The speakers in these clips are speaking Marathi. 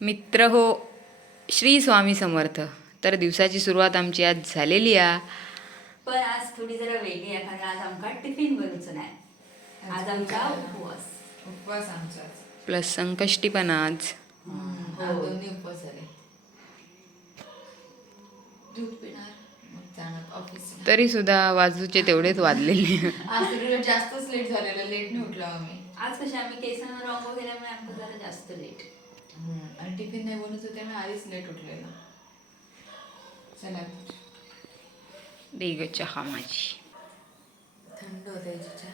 मित्र हो, श्री स्वामी समर्थ. तर दिवसाची सुरुवात आमची आज झालेली आहे. पण आज थोडी जरा वेगळी आहे, कारण आज आमका टिफिन बनवूचं नाही. आज आमचा उपवास आमचा प्लस संकष्टी पण आज. दोन्ही उपवास झाले. दूध पिणार मग जाणार ऑफिस. तरी सुद्धा वाजूचे तेवढेच वाजलेले. आज जास्तच लेट झालेलं, लेट नाही उठलो आम्ही. आज कसे आम्ही केसांना रंग केल्यामुळे आमका जरा जास्त लेट. आणि टिफिन नाही बनवत होते ना, आधीच लेट उठलेलं. चला देग चहा माझी थंड होते चहा.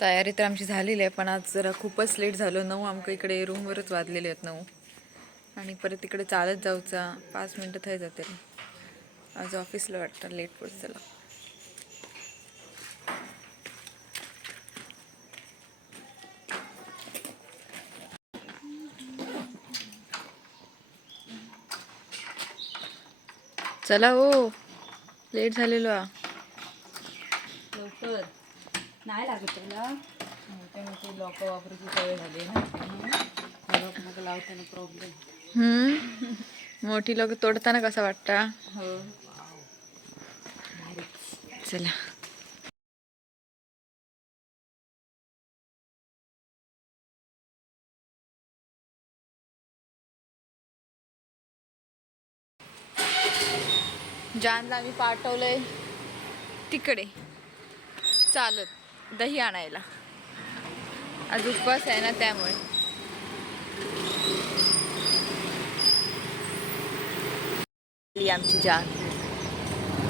तयारी तर आमची झालेली आहे, पण आज जरा खूपच लेट झालो. 9 आमच्या इकडे रूमवरच वाजलेले आहेत 9. आणि परत इकडे चालत जाऊचा 5 मिनटं थंय जाते. आज ऑफिसला वाटतं लेट पडत. चला चला हो, लेट झालेलो लवकर नाही लागत त्याला. ते लॉक वापरायची सवय झाली ना, मग लावताना प्रॉब्लेम. मोठी लोक तोडताना कसा वाटता. हो, चला जानला आम्ही पाठवलंय तिकडे चालत दही आणायला. आज उपवास आहे ना, त्यामुळे. आमची जान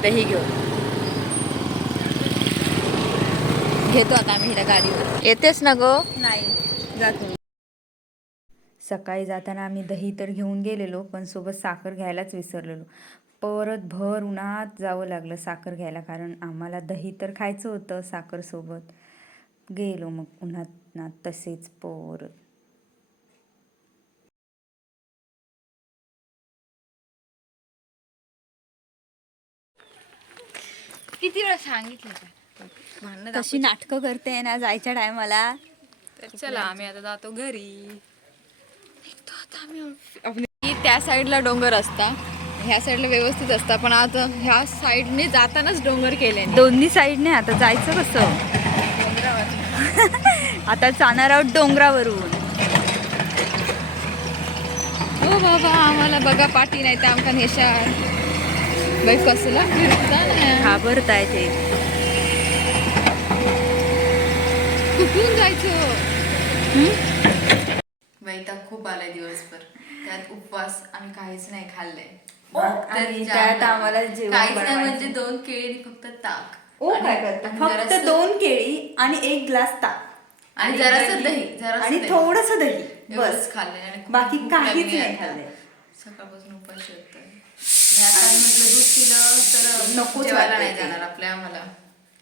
दही घेतो आता आम्ही हिला गाडीवर. येतेस ना गो? नाही जातो. सकाळी जाताना आम्ही दही तर घेऊन गेलेलो, पण सोबत साखर घ्यायलाच विसरलेलो. परत भर उन्हात जावं लागलं साखर घ्यायला, कारण आम्हाला दही तर खायचं होतं साखर सोबत. गेलो मग उन्हात तसेच परत. किती वेळा सांगितलं का भांडणं कशी नाटकं करते ना जायच्या टायमाला. तर चला आम्ही आता जातो घरी. त्या साईडला डोंगर असता, ह्या साईडला व्यवस्थित असता, पण आता ह्या साईडने जातानाच डोंगर केले. दोन्ही साईडने आता जायचं कसं. आता जाणार आहोत डोंगरावरून. हो बाबा, आम्हाला बघा पाठी नाही तर आमका नेशार. बाई कसला फिरता ना, घाबरताय ते. कुठून जायचं. वैताग खूप आलाय दिवसभर. त्यात उपवास, आम्ही काहीच नाही खाल्लंय. आणि त्यात आम्हाला जेवण काहीच नाही बनवायचं. म्हणजे 2 केळी आणि फक्त ताक. काय करता? फक्त 2 केळी आणि 1 ग्लास ताक आणि जरासं दही, आणि थोडस दही, बस. खाल्लंय. आणि खूप बाकी भूक काहीच लागली नाही आता. खाल्लंय. सकाळपासून उपाशी होतं. आता मी म्हटलं दूध पिलं तर नकोच जेवायला वाटतंय नाही ते. जाणार आपल्या आम्हाला,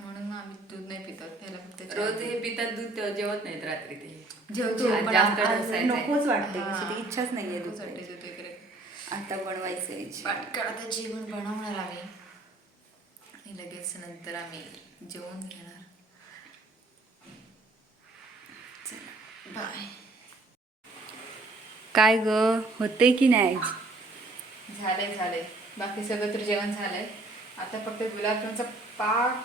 म्हणून मग आम्ही दूध नाही पितात. त्याला फक्त रोज हे पितात दूध, जेवत नाहीत रात्री ते. जेवतो पण जास्त आज डोसायचं. नकोच वाटते, हा. कशी ती इच्छाच नाहीये दूध दूधसाठी प्यायची. दूध वगैरे आता बनवायचं इच्छा. पटकन आता जेवण बनवणार आम्ही आणि लगेच नंतर आम्ही जेवण घेणार. चला बाय. काय ग, होते की नाही? झालंय बाकी सगळं तर जेवण झालंय. आता फक्त गुलाबजामचा पाक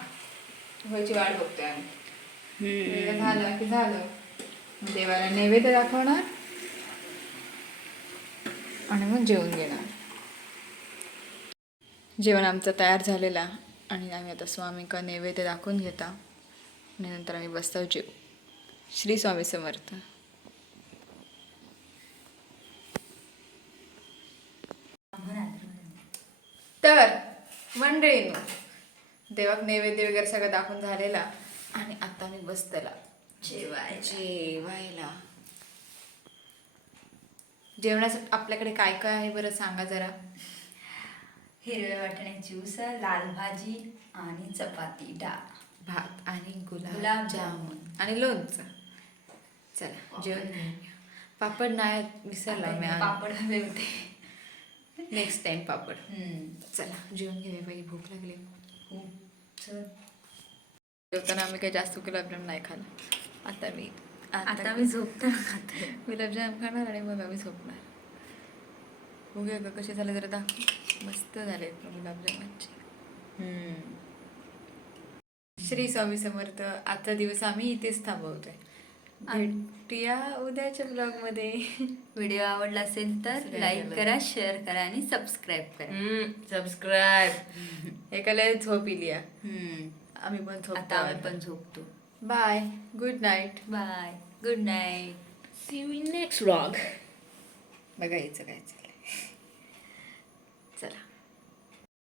व्हायची वाट बघतोय आम्ही. झालं की झालं, देवाला नैवेद्य दाखवणार आणि मग जेवण घेणार. जेवण आमचं तयार झालेला आणि आम्ही आता स्वामींका नैवेद्य दाखवून घेता आणि नंतर आम्ही बसतो जेव. श्री स्वामी समर्थ. तर मंडळींनो, देवाक नैवेद्य वगैरे सगळं दाखवून झालेला आणि आता मी बसतेला जेवायला. जेवणाचं आपल्याकडे काय काय आहे बरं सांगा जरा. हिरव्या वाटाण्याची उसळ, लाल भाजी आणि चपाती, डाळ भात आणि गुलाबजामुन आणि लोणचं. चला जेवण घेऊया. पापड नाही विसरला मी. पापड हवे होते. नेक्स्ट टाइम पापड. चला जेवण घेऊया बाई, भूक लागली. जेवताना आम्ही काही जास्त गुलाबजाम नाही खाल्लं. आता मी आता मी झोपताना खाते. गुलाबजाम खाणार आणि मग आम्ही झोपणार. बघूया का कसे झाले जरा दाखव. मस्त झाले गुलाबजामांचे. श्री स्वामी समर्थ. आजचा दिवस आम्ही इथेच थांबवतोय. भेटूया उद्याच्या ब्लॉग मध्ये. व्हिडिओ आवडला असेल तर लाईक करा, शेअर करा आणि सबस्क्राईब करा. सबस्क्राईब. एकाला झोप इली आम्ही पण झोपतो. आता आम्ही पण झोपतो. Bye. Good night. Bye. Good night. See you in next vlog. बघायचं काय